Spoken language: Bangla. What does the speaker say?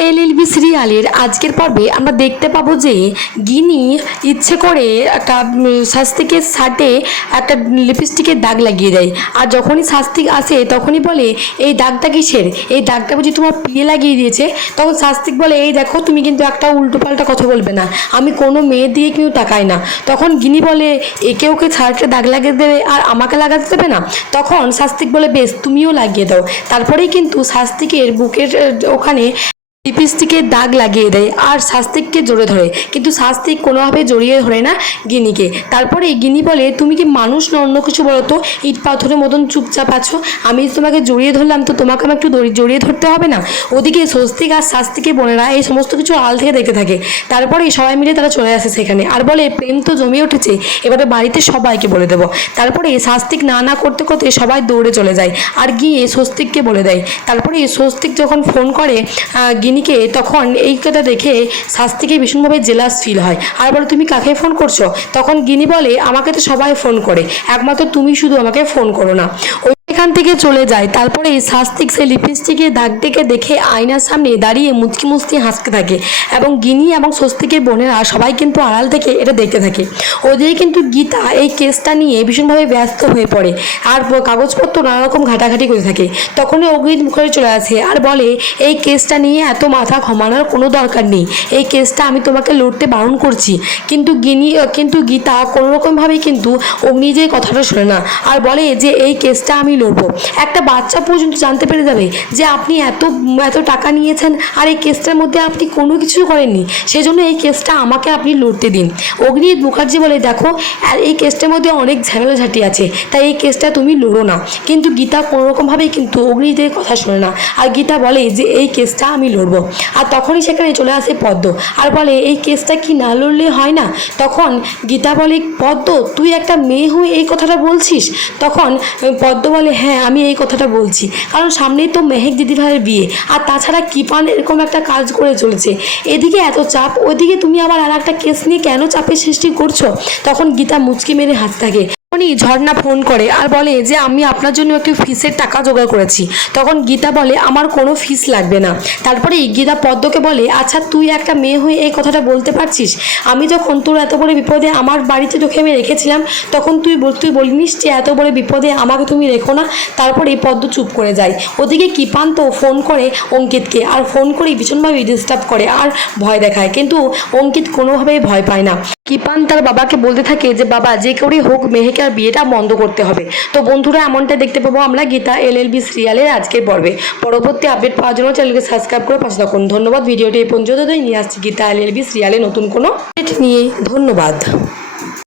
এলএলবি সিরিয়ালের আজকের পর্বে আমরা দেখতে পাবো যে গিনি ইচ্ছে করে একটা উম, শাস্তিকের শার্টে একটা লিপস্টিকের দাগ লাগিয়ে দেয়। আর যখনই শাস্তিক আসে তখনই বলে এই দাগটা কিসের? এই দাগটা বুঝি তোমার পিয়ে লাগিয়ে দিয়েছে? তখন শাস্তিক বলে এই দেখো তুমি কিন্তু একটা উল্টোপাল্টা কথা বলবে না। আমি কোনো মেয়ে দিয়ে কিন্তু তাকাই না। তখন গিনি বলে একে ওকে শার্টে দাগ লাগিয়ে দেবে আর আমাকে লাগাতে দেবে না? তখন শাস্তিক বলে বেশ তুমিও লাগিয়ে দাও। তারপরেই কিন্তু শাস্তিকের বুকের ওখানে লিপস্টিকের দাগ লাগিয়ে দেয় আর শাস্তিককে জড়ে ধরে। কিন্তু শাস্তিক কোনোভাবে জড়িয়ে ধরে না গিনিকে তারপরে গিনি বলে, তুমি কি মানুষ না অন্য কিছু বলো তো? ইট পাথরের মতন চুপচাপ আছো। আমি তোমাকে জড়িয়ে ধরলাম তো তোমাকে আমি একটু জড়িয়ে ধরতে হবে না? ওদিকে স্বস্তিক আর শাস্তিকে বোনেরা এই সমস্ত কিছু আল থেকে দেখে থাকে। তারপরে সবাই মিলে তারা চলে আসে সেখানে। আর বলে, প্রেম তো জমে উঠেছে। এবারে বাড়িতে সবাইকে বলে দেবো। তারপরে শাস্তিক না না করতে করতে সবাই দৌড়ে চলে যায়। আর গিয়ে স্বস্তিককে বলে দেয়। তারপরে স্বস্তিক যখন ফোন করে গিনিকে তখন এই কথা দেখে শাস্তিকে ভীষণভাবে জেলাস ফিল হয়। আর বলে, তুমি কাকে ফোন করছ? তখন গিনি বলে, আমাকে তো সবাই ফোন করে। একমাত্র তুমি শুধু আমাকে ফোন করো না। এখান থেকে চলে যায়। তারপরে শাস্তিক সেই লিপস্টিকের দাগটিকে দেখে আয়নার সামনে দাঁড়িয়ে মুচকি মুচকি হাসতে থাকে এবং গিনি এবং স্বস্তিকের বোনেরা সবাই কিন্তু আড়াল থেকে এটা দেখতে থাকে। ওদিকে কিন্তু গীতা এই কেসটা নিয়ে ভীষণভাবে ব্যস্ত হয়ে পড়ে। আর কাগজপত্র নানা রকম ঘাটাঘাটি করে থাকে। তখনই অগ্রিত মুখে চলে আসে আর বলে, এই কেসটা নিয়ে এত মাথা ঘমানোর কোনো দরকার নেই। এই কেসটা আমি তোমাকে লড়তে বারণ করছি। কিন্তু গিনি কিন্তু গীতা কোনোরকমভাবেই কিন্তু অগ্নি যে কথাটা শোনে না। আর বলে যে, এই কেসটা আমি লড়বো। একটা বাচ্চা পর্যন্ত জানতে পেরে যাবে যে আপনি এত এত টাকা নিয়েছেন আর এই কেসটার মধ্যে আপনি কোনো কিছু করেননি। সেজন্য এই কেসটা আমাকে আপনি লড়তে দিন। অগ্নি মুখার্জি বলে, দেখো এই কেসটার মধ্যে অনেক ঝামেলা ঝাঁটি আছে, তাই এই কেসটা তুমি লড়ো না। কিন্তু গীতা কোনো রকমভাবেই কিন্তু অগ্নিদের কথা শোনে না। আর গীতা বলে যে, এই কেসটা আমি লড়বো। আর তখনই সেখানে চলে আসে পদ্ম। আর বলে, এই কেসটা কি না লড়লে হয় না? তখন গীতা বলে, পদ্ম, তুই একটা মেয়ে হয়ে এই কথাটা বলছিস? তখন পদ্ম বলে হ্যাঁ আমি এই কথাটা বলছি। কারণ সামনেই তো মেহেক দিদিভাইয়ের বিয়ে। আর তাছাড়া কিপান এরকম একটা কাজ করে চলেছে। এদিকে এত চাপ, ওদিকে তুমি আবার আর একটা কেস নিয়ে কেন চাপের সৃষ্টি করছ? তখন গীতা মুচকি মেরে হাত থাকে। তখনই ঝর্ণা ফোন করে আর বলে যে, আমি আপনার জন্য একটু ফিসের টাকা জোগাড় করেছি। তখন গীতা বলে, আমার কোনো ফিস লাগবে না। তারপরে গীতা পদ্মকে বলে আচ্ছা তুই একটা মেয়ে হয়ে এই কথাটা বলতে পারছিস? আমি যখন তোর এত বড় বিপদে আমার বাড়িতে তোকে আমি রেখেছিলাম, তখন তুই তুই বলিনিস যে, এত বড় বিপদে আমাকে তুমি রেখো না। তারপরে এই পদ্ম চুপ করে যায়। ওদিকে কৃপান্ত ফোন করে অঙ্কিতকে আর ফোন করে ভীষণভাবে ডিস্টার্ব করে আর ভয় দেখায়। কিন্তু অঙ্কিত কোনোভাবেই ভয় পায় না। কিপান তার বাবাকে বলতে থাকে যে, বাবা, যে করেই হোক মেহেকে আর বিয়েটা বন্ধ করতে হবে। তো বন্ধুরা, এমনটা দেখতে পাবো আমরা গীতা এল এল বি সিরিয়ালের আজকের পর্বে। পরবর্তী আপডেট পাওয়ার জন্য চ্যানেলকে সাবস্ক্রাইব করে পাশে থাকুন। ধন্যবাদ, ভিডিওটি এই পর্যন্ত নিয়ে আসছি গীতা এল এল বি সিরিয়ালে নতুন কোনো আপডেট নিয়ে। ধন্যবাদ।